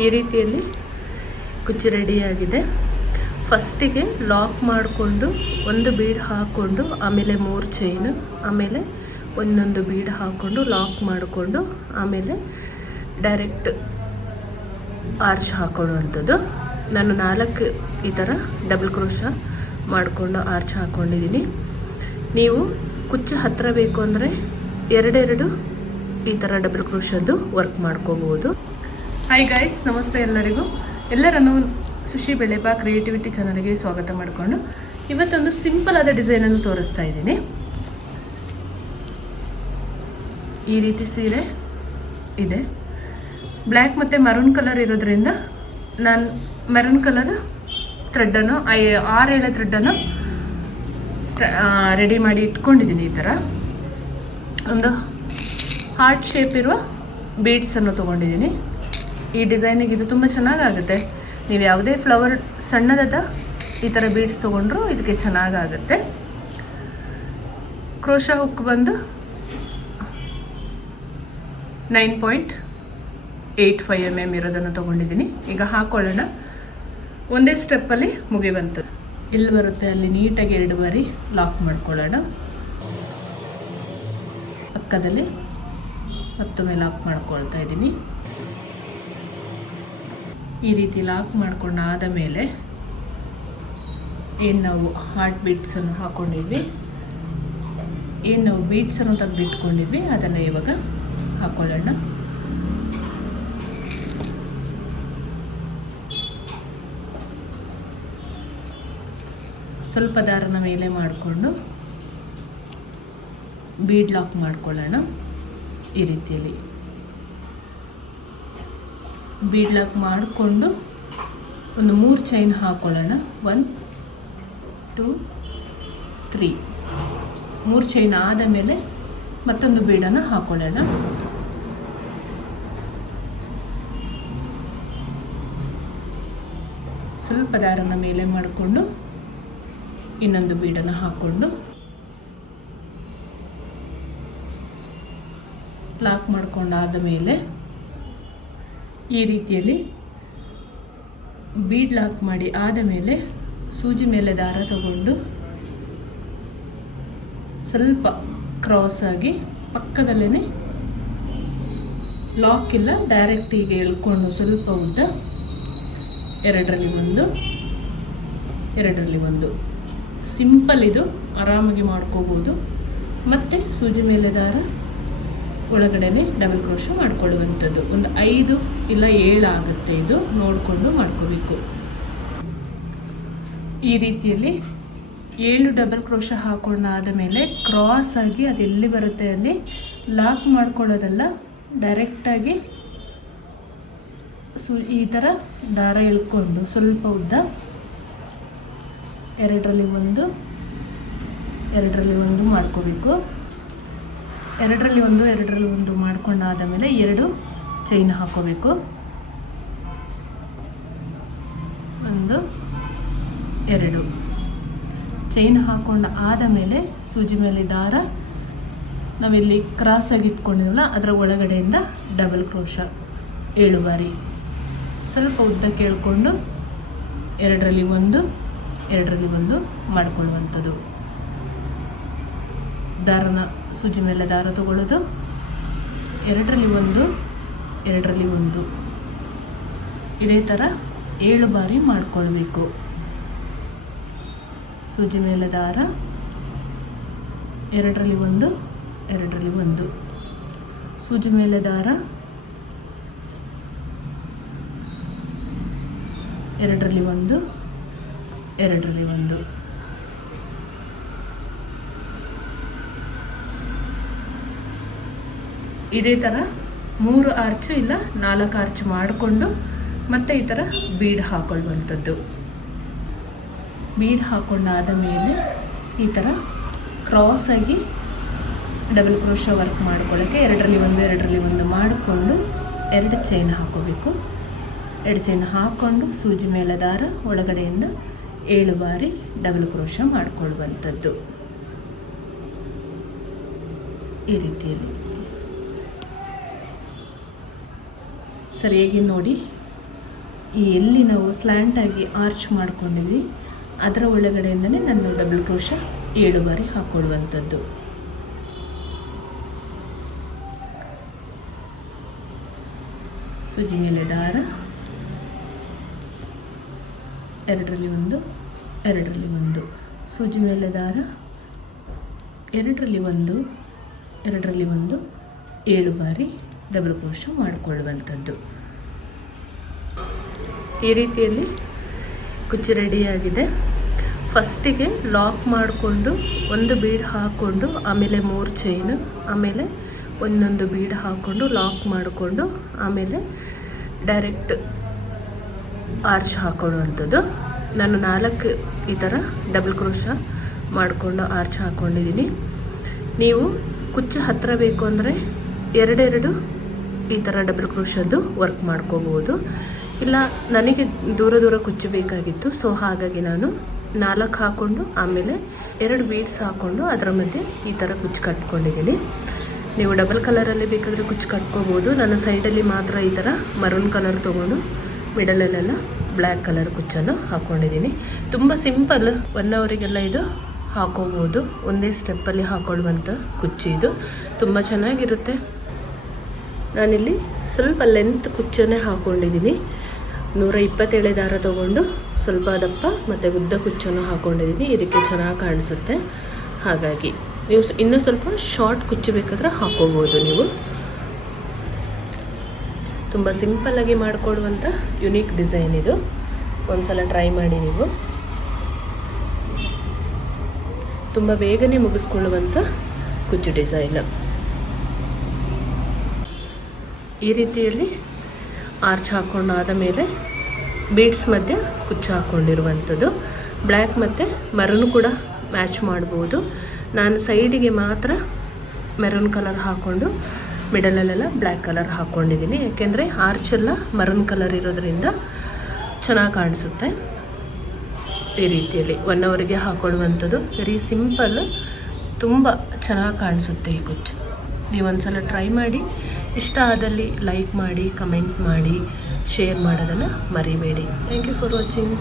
ಈ ರೀತಿಯಲ್ಲಿ ಕುಚ್ಚು ರೆಡಿಯಾಗಿದೆ. ಫಸ್ಟಿಗೆ ಲಾಕ್ ಮಾಡಿಕೊಂಡು ಒಂದು ಬೀಡ್ ಹಾಕ್ಕೊಂಡು ಆಮೇಲೆ ಮೂರು ಚೈನು, ಆಮೇಲೆ ಒಂದೊಂದು ಬೀಡ್ ಹಾಕ್ಕೊಂಡು ಲಾಕ್ ಮಾಡಿಕೊಂಡು, ಆಮೇಲೆ ಡೈರೆಕ್ಟ್ ಆರ್ಚ್ ಹಾಕೊಳ್ಳುವಂಥದ್ದು. ನಾನು ನಾಲ್ಕು ಈ ಥರ ಡಬಲ್ ಕ್ರೋಶ ಮಾಡಿಕೊಂಡು ಆರ್ಚ್ ಹಾಕ್ಕೊಂಡಿದ್ದೀನಿ ನೀವು ಕುಚ್ಚು ಹತ್ತಿರ ಬೇಕು ಅಂದರೆ ಎರಡೆರಡು ಈ ಥರ ಡಬಲ್ ಕ್ರೋಶದ್ದು ವರ್ಕ್ ಮಾಡ್ಕೋಬೋದು. ಹಾಯ್ ಗೈಸ್ ನಮಸ್ತೆ ಎಲ್ಲರಿಗೂ. ಎಲ್ಲರನ್ನು ಸುಶಿ ಬೆಳೆಬಾ ಕ್ರಿಯೇಟಿವಿಟಿ ಚಾನಲ್ಗೆ ಸ್ವಾಗತ ಮಾಡಿಕೊಂಡು ಇವತ್ತೊಂದು ಸಿಂಪಲ್ ಆದ ಡಿಸೈನನ್ನು ತೋರಿಸ್ತಾ ಇದ್ದೀನಿ. ಈ ರೀತಿ ಸೀರೆ ಇದೆ. ಬ್ಲ್ಯಾಕ್ ಮತ್ತು ಮರೂನ್ ಕಲರ್ ಇರೋದ್ರಿಂದ ನಾನು ಮೆರೂನ್ ಕಲರ್ ಥ್ರೆಡ್ಡನ್ನು ಐ, ಆರು ಎಳೆ ಥ್ರೆಡ್ಡನ್ನು ರೆಡಿ ಮಾಡಿ ಇಟ್ಕೊಂಡಿದ್ದೀನಿ ಈ ಥರ. ಒಂದು ಹಾರ್ಟ್ ಶೇಪ್ ಇರುವ ಬೀಡ್ಸನ್ನು ತೊಗೊಂಡಿದ್ದೀನಿ. ಈ ಡಿಸೈನಿಗೆ ಇದು ತುಂಬ ಚೆನ್ನಾಗಾಗುತ್ತೆ. ನೀವು ಯಾವುದೇ ಫ್ಲವರ್ ಸಣ್ಣದಾದ ಈ ಥರ ಬೀಡ್ಸ್ ತೊಗೊಂಡ್ರು ಇದಕ್ಕೆ ಚೆನ್ನಾಗಾಗುತ್ತೆ. ಕ್ರೋಶ ಹುಕ್ ಬಂದು nine point eight five M M ಇರೋದನ್ನು ತೊಗೊಂಡಿದ್ದೀನಿ. ಈಗ ಹಾಕೊಳ್ಳೋಣ. ಒಂದೇ ಸ್ಟೆಪ್ಪಲ್ಲಿ ಮುಗಿಯುವಂಥದ್ದು ಇಲ್ಲಿ ಬರುತ್ತೆ? ಅಲ್ಲಿ ನೀಟಾಗಿ ಎರಡು ಬಾರಿ ಲಾಕ್ ಮಾಡ್ಕೊಳ್ಳೋಣ. ಪಕ್ಕದಲ್ಲಿ ಮತ್ತೊಮ್ಮೆ ಲಾಕ್ ಮಾಡ್ಕೊಳ್ತಾ ಇದ್ದೀನಿ. ಈ ರೀತಿ ಲಾಕ್ ಮಾಡ್ಕೊಂಡಾದ ಮೇಲೆ ಏನು ನಾವು ಹಾರ್ಟ್ ಬೀಟ್ಸನ್ನು ಹಾಕ್ಕೊಂಡಿದ್ವಿ ಏನು ನಾವು ಬೀಟ್ಸನ್ನು ತೆಗೆದಿಟ್ಕೊಂಡಿದ್ವಿ, ಅದನ್ನು ಇವಾಗ ಹಾಕ್ಕೊಳ್ಳೋಣ ಸ್ವಲ್ಪ ದಾರನ ಮೇಲೆ ಮಾಡಿಕೊಂಡು ಬೀಡ್ ಲಾಕ್ ಮಾಡ್ಕೊಳ್ಳೋಣ ಈ ರೀತಿಯಲ್ಲಿ. ಬೀಡ್ ಲಾಕ್ ಮಾಡಿಕೊಂಡು ಒಂದು ಮೂರು ಚೈನ್ ಹಾಕ್ಕೊಳ್ಳೋಣ ಒನ್ ಟೂ ತ್ರೀ ಮೂರು ಚೈನ್ ಆದ ಮೇಲೆ ಮತ್ತೊಂದು ಬೀಡನ್ನು ಹಾಕ್ಕೊಳ್ಳೋಣ ಸ್ವಲ್ಪ ದಾರನ ಮೇಲೆ ಮಾಡಿಕೊಂಡು ಇನ್ನೊಂದು ಬೀಡನ್ನು ಹಾಕ್ಕೊಂಡು ಲಾಕ್ ಮಾಡ್ಕೊಂಡಾದ ಮೇಲೆ ಈ ರೀತಿಯಲ್ಲಿ ಬೀಡ್ ಲಾಕ್ ಮಾಡಿ ಆದ ಮೇಲೆ ಸೂಜಿ ಮೇಲೆ ದಾರ ತಗೊಂಡು ಸ್ವಲ್ಪ ಕ್ರಾಸ್ ಆಗಿ ಪಕ್ಕದಲ್ಲೇ ಲಾಕ್ ಇಲ್ಲ ಡೈರೆಕ್ಟ್ ಹೀಗೆ ಎಳ್ಕೊಂಡು ಸ್ವಲ್ಪ ಉದ್ದ ಎರಡರಲ್ಲಿ ಒಂದು ಎರಡರಲ್ಲಿ ಒಂದು. ಸಿಂಪಲ್ ಇದು, ಆರಾಮಾಗಿ ಮಾಡ್ಕೋಬೋದು. ಮತ್ತು ಸೂಜಿ ಮೇಲೆ ದಾರ. ಒಳಗಡೆನೆ ಡಬಲ್ ಕ್ರೋಶ ಮಾಡ್ಕೊಳ್ಳುವಂಥದ್ದು. ಒಂದು ಐದು ಇಲ್ಲ ಏಳು ಆಗುತ್ತೆ ಇದು. ನೋಡಿಕೊಂಡು ಮಾಡ್ಕೋಬೇಕು. ಈ ರೀತಿಯಲ್ಲಿ ಏಳು ಡಬಲ್ ಕ್ರೋಶ ಹಾಕೊಂಡಾದ ಮೇಲೆ ಕ್ರಾಸ್ ಆಗಿ ಅದು ಎಲ್ಲಿ ಬರುತ್ತೆ ಅಲ್ಲಿ ಲಾಕ್ ಮಾಡ್ಕೊಳ್ಳೋದಲ್ಲ ಡೈರೆಕ್ಟಾಗಿ ಸು ಈ ಥರ ದಾರ ಎಳ್ಕೊಂಡು ಸ್ವಲ್ಪ ಉದ್ದ ಎರಡರಲ್ಲಿ ಒಂದು ಎರಡರಲ್ಲಿ ಒಂದು ಮಾಡ್ಕೋಬೇಕು. ಎರಡರಲ್ಲಿ ಒಂದು ಎರಡರಲ್ಲಿ ಒಂದು ಮಾಡ್ಕೊಂಡಾದ ಮೇಲೆ ಎರಡು ಚೈನ್ ಹಾಕೋಬೇಕು. ಒಂದು, ಎರಡು. ಚೈನ್ ಹಾಕೊಂಡ ಆದ ಮೇಲೆ ಸೂಜಿ ಮೇಲೆ ದಾರ, ನಾವಿಲ್ಲಿ ಕ್ರಾಸಾಗಿ ಇಟ್ಕೊಂಡಿರಲ್ಲ ಅದರ ಒಳಗಡೆಯಿಂದ ಡಬಲ್ ಕ್ರೋಶ ಏಳು ಬಾರಿ. ಸ್ವಲ್ಪ ಉದ್ದ ಕೇಳಿಕೊಂಡು ಎರಡರಲ್ಲಿ ಒಂದು ಎರಡರಲ್ಲಿ ಒಂದು ಮಾಡಿಕೊಳ್ಳುವಂಥದ್ದು. ದಾರನ ಸೂಜಿ ಮೇಲೆ ದಾರ ತಗೊಳ್ಳೋದು. ಎರಡರಲ್ಲಿ ಒಂದು ಎರಡರಲ್ಲಿ ಒಂದು. ಇದೇ ಥರ ಏಳು ಬಾರಿ ಮಾಡಿಕೊಳ್ಬೇಕು. ಸೂಜಿ ಮೇಲೆ ದಾರ, ಎರಡರಲ್ಲಿ ಒಂದು ಎರಡರಲ್ಲಿ ಒಂದು. ಸೂಜಿ ಮೇಲೆ ದಾರ, ಎರಡರಲ್ಲಿ ಒಂದು ಎರಡರಲ್ಲಿ ಒಂದು. ಇದೇ ಥರ ಮೂರು ಆರ್ಚು ಇಲ್ಲ, ನಾಲ್ಕು ಆರ್ಚ್ ಮಾಡಿಕೊಂಡು ಮತ್ತೆ ಈ ಥರ ಬೀಡ್ ಹಾಕೊಳ್ಳುವಂಥದ್ದು ಬೀಡ್ ಹಾಕೊಂಡಾದ ಮೇಲೆ ಈ ಥರ ಕ್ರಾಸಾಗಿ ಡಬಲ್ ಕ್ರೋಶ ವರ್ಕ್ ಮಾಡ್ಕೊಳ್ಳೋಕ್ಕೆ ಎರಡರಲ್ಲಿ ಒಂದು ಎರಡರಲ್ಲಿ ಒಂದು ಮಾಡಿಕೊಂಡು ಎರಡು ಚೈನ್ ಹಾಕೋಬೇಕು. ಎರಡು ಚೈನ್ ಹಾಕ್ಕೊಂಡು ಸೂಜಿ ಮೇಲೆ ದಾರ ಒಳಗಡೆಯಿಂದ ಏಳು ಬಾರಿ ಡಬಲ್ ಕ್ರೋಶ ಮಾಡಿಕೊಳ್ಳುವಂಥದ್ದು ಈ ರೀತಿಯಲ್ಲಿ. ಸರಿಯಾಗಿ ನೋಡಿ. ಈ ಎಲ್ಲಿ ನಾವು ಸ್ಲ್ಯಾಂಟಾಗಿ ಆರ್ಚ್ ಮಾಡ್ಕೊಂಡಿದ್ವಿ, ಅದರ ಒಳಗಡೆಯಿಂದನೇ ನಾನು ಡಬಲ್ ಕ್ರೋಶ ಏಳು ಬಾರಿ ಹಾಕ್ಕೊಳ್ಳುವಂಥದ್ದು ಸುಜಿ ಮೇಲೆ ದಾರ. ಎರಡರಲ್ಲಿ ಒಂದು ಎರಡರಲ್ಲಿ ಒಂದು. ಸೂಜಿ ಮೇಲೆ ದಾರ. ಎರಡರಲ್ಲಿ ಒಂದು ಎರಡರಲ್ಲಿ ಒಂದು, ಏಳು ಬಾರಿ ಡಬಲ್ ಕ್ರೋಶ ಮಾಡಿಕೊಳ್ಳುವಂಥದ್ದು. ಈ ರೀತಿಯಲ್ಲಿ ಕುಚ್ಚು ರೆಡಿಯಾಗಿದೆ. ಫಸ್ಟಿಗೆ ಲಾಕ್ ಮಾಡಿಕೊಂಡು ಒಂದು ಬೀಡ್ ಹಾಕ್ಕೊಂಡು ಆಮೇಲೆ ಮೂರು ಚೈನು, ಆಮೇಲೆ ಒಂದೊಂದು ಬೀಡ್ ಹಾಕ್ಕೊಂಡು ಲಾಕ್ ಮಾಡಿಕೊಂಡು ಆಮೇಲೆ ಡೈರೆಕ್ಟ್ ಆರ್ಚ್ ಹಾಕ್ಕೊಳ್ಳುವಂಥದ್ದು ನಾನು ನಾಲ್ಕು ಈ ಥರ ಡಬಲ್ ಕ್ರೋಶ ಮಾಡಿಕೊಂಡು ಆರ್ಚ್ ಹಾಕ್ಕೊಂಡಿದ್ದೀನಿ ನೀವು ಕುಚ್ಚು ಹತ್ತಿರ ಬೇಕು ಅಂದರೆ ಎರಡೆರಡು ಈ ಥರ ಡಬಲ್ ಕ್ರೋಶದ್ದು ವರ್ಕ್ ಮಾಡ್ಕೋಬೋದು. ಇಲ್ಲ, ನನಗೆ ದೂರ ದೂರ ಕುಚ್ಚು ಬೇಕಾಗಿತ್ತು ಸೊ ಹಾಗಾಗಿ ನಾನು ನಾಲ್ಕು ಹಾಕ್ಕೊಂಡು ಆಮೇಲೆ ಎರಡು ಬೀಡ್ಸ್ ಹಾಕ್ಕೊಂಡು ಅದರ ಮಧ್ಯೆ ಈ ಥರ ಕುಚ್ಚು ಕಟ್ಕೊಂಡಿದ್ದೀನಿ. ನೀವು ಡಬಲ್ ಕಲರಲ್ಲಿ ಬೇಕಾದರೆ ಕುಚ್ಚು ಕಟ್ಕೋಬೋದು. ನಾನು ಸೈಡಲ್ಲಿ ಮಾತ್ರ ಈ ಥರ ಮರೂನ್ ಕಲರ್ ತೊಗೊಂಡು ಮಿಡಲಲ್ಲೆಲ್ಲ ಬ್ಲ್ಯಾಕ್ ಕಲರ್ ಕುಚ್ಚನ್ನು ಹಾಕ್ಕೊಂಡಿದ್ದೀನಿ ತುಂಬ ಸಿಂಪಲ್ ಒನ್ ಅವರಿಗೆಲ್ಲ ಇದು ಹಾಕೋಬೋದು. ಒಂದೇ ಸ್ಟೆಪ್ಪಲ್ಲಿ ಹಾಕೊಳ್ಳುವಂಥ ಕುಚ್ಚು ಇದು. ತುಂಬ ಚೆನ್ನಾಗಿರುತ್ತೆ. ನಾನಿಲ್ಲಿ ಸ್ವಲ್ಪ ಲೆಂತ್ ಕುಚ್ಚನ್ನೇ ಹಾಕ್ಕೊಂಡಿದ್ದೀನಿ ನೂರ ಇಪ್ಪತ್ತೇಳೆ ದಾರ ತೊಗೊಂಡು ಸ್ವಲ್ಪ ದಪ್ಪ ಮತ್ತು ಉದ್ದ ಕುಚ್ಚನ್ನು ಹಾಕ್ಕೊಂಡಿದ್ದೀನಿ ಇದಕ್ಕೆ ಚೆನ್ನಾಗಿ ಕಾಣಿಸುತ್ತೆ. ಹಾಗಾಗಿ ನೀವು ಇನ್ನೂ ಸ್ವಲ್ಪ ಶಾರ್ಟ್ ಕುಚ್ಚು ಬೇಕಾದ್ರೆ ಹಾಕೋಬೋದು ನೀವು. ತುಂಬ ಸಿಂಪಲ್ಲಾಗಿ ಮಾಡಿಕೊಡುವಂಥ ಯುನೀಕ್ ಡಿಸೈನ್ ಇದು. ಒಂದು ಸಲ ಟ್ರೈ ಮಾಡಿ ನೀವು. ತುಂಬ ಬೇಗನೆ ಮುಗಿಸ್ಕೊಳ್ಳುವಂಥ ಕುಚ್ಚು ಡಿಸೈನ್ ಈ ರೀತಿಯಲ್ಲಿ ಆರ್ಚ್ ಹಾಕ್ಕೊಂಡು ಆದ ಮೇಲೆ ಬೀಡ್ಸ್ ಮಧ್ಯೆ ಕುಚ್ಚು ಹಾಕ್ಕೊಂಡಿರುವಂಥದ್ದು ಬ್ಲ್ಯಾಕ್ ಮತ್ತು ಮರೂನ್ ಕೂಡ ಮ್ಯಾಚ್ ಮಾಡ್ಬೋದು. ನಾನು ಸೈಡಿಗೆ ಮಾತ್ರ ಮೆರೂನ್ ಕಲರ್ ಹಾಕ್ಕೊಂಡು ಮಿಡಲಲ್ಲೆಲ್ಲ ಬ್ಲ್ಯಾಕ್ ಕಲರ್ ಹಾಕ್ಕೊಂಡಿದ್ದೀನಿ ಯಾಕೆಂದರೆ ಆರ್ಚೆಲ್ಲ ಮರೂನ್ ಕಲರ್ ಇರೋದ್ರಿಂದ ಚೆನ್ನಾಗಿ ಕಾಣಿಸುತ್ತೆ ಈ ರೀತಿಯಲ್ಲಿ. ಒನ್ ಅವರಿಗೆ ಹಾಕ್ಕೊಳ್ಳುವಂಥದ್ದು ವೆರಿ ಸಿಂಪಲ್ ತುಂಬ ಚೆನ್ನಾಗಿ ಕಾಣಿಸುತ್ತೆ ಈ ಕುಚ್ಚು. ನೀವು ಒಂದ್ಸಲ ಟ್ರೈ ಮಾಡಿ, ಇಷ್ಟ ಆದಲ್ಲಿ ಲೈಕ್ ಮಾಡಿ ಕಮೆಂಟ್ ಮಾಡಿ ಶೇರ್ ಮಾಡೋದನ್ನು ಮರಿಬೇಡಿ. Thank you for watching